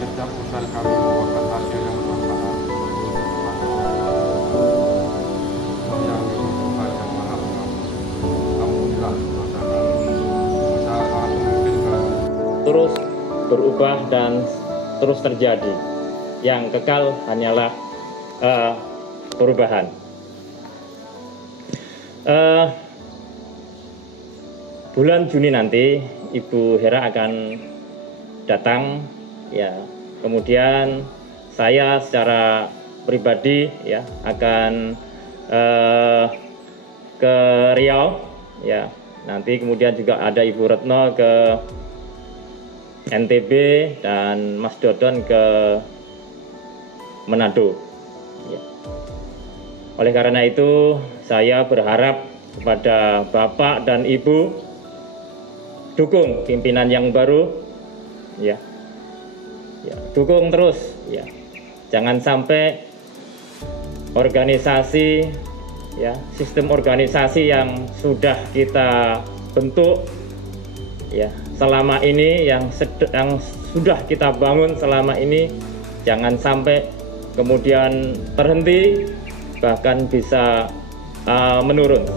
setiap usaha kami membuahkan hasil yang bermanfaat untuk manusia. Yang itu Tuhan yang Maha Pengampun. Ampunilah dosa kami, usaha para pemimpin kami. Terus berubah dan terus terjadi. Yang kekal hanyalah perubahan. Bulan Juni nanti Ibu Hera akan datang, ya. Kemudian saya secara pribadi ya akan ke Riau, ya. Nanti kemudian juga ada Ibu Retno ke NTB dan Mas Dodon ke Manado. Ya. Oleh karena itu saya berharap kepada Bapak dan Ibu dukung pimpinan yang baru, ya, dukung terus, ya. Jangan sampai organisasi, ya, sistem organisasi yang sudah kita bentuk, ya, selama ini yang sudah kita bangun selama ini, jangan sampai kemudian terhenti, bahkan bisa menurun.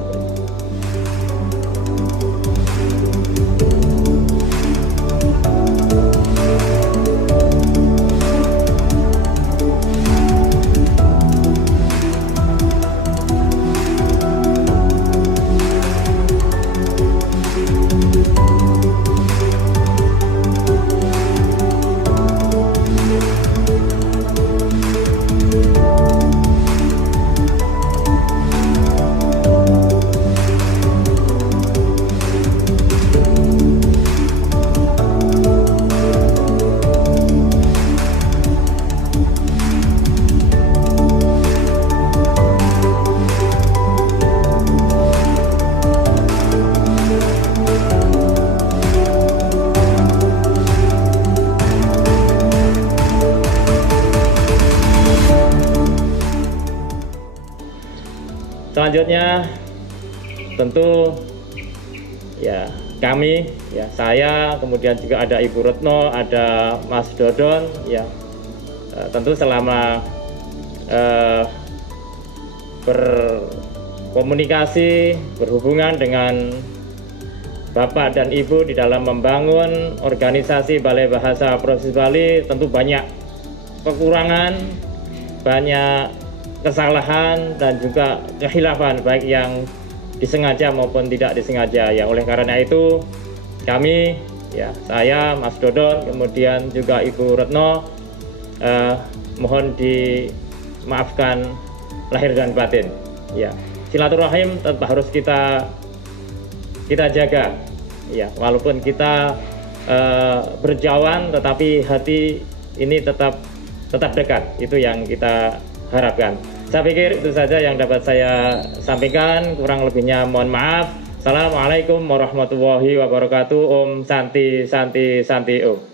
Selanjutnya tentu ya kami, ya saya, kemudian juga ada Ibu Retno, ada Mas Dodon, ya tentu selama berkomunikasi, berhubungan dengan Bapak dan Ibu di dalam membangun organisasi Balai Bahasa Provinsi Bali, tentu banyak kekurangan, banyak kesalahan dan juga kehilafan baik yang disengaja maupun tidak disengaja, ya. Oleh karena itu kami, ya saya, Mas Dodon, kemudian juga Ibu Retno, mohon dimaafkan lahir dan batin, ya. Silaturahim tetap harus kita jaga, ya, walaupun kita berjauhan tetapi hati ini tetap dekat, itu yang kita harapkan. Saya pikir itu saja yang dapat saya sampaikan, kurang lebihnya mohon maaf. Assalamualaikum warahmatullahi wabarakatuh. Om Santi Santi Santi Om.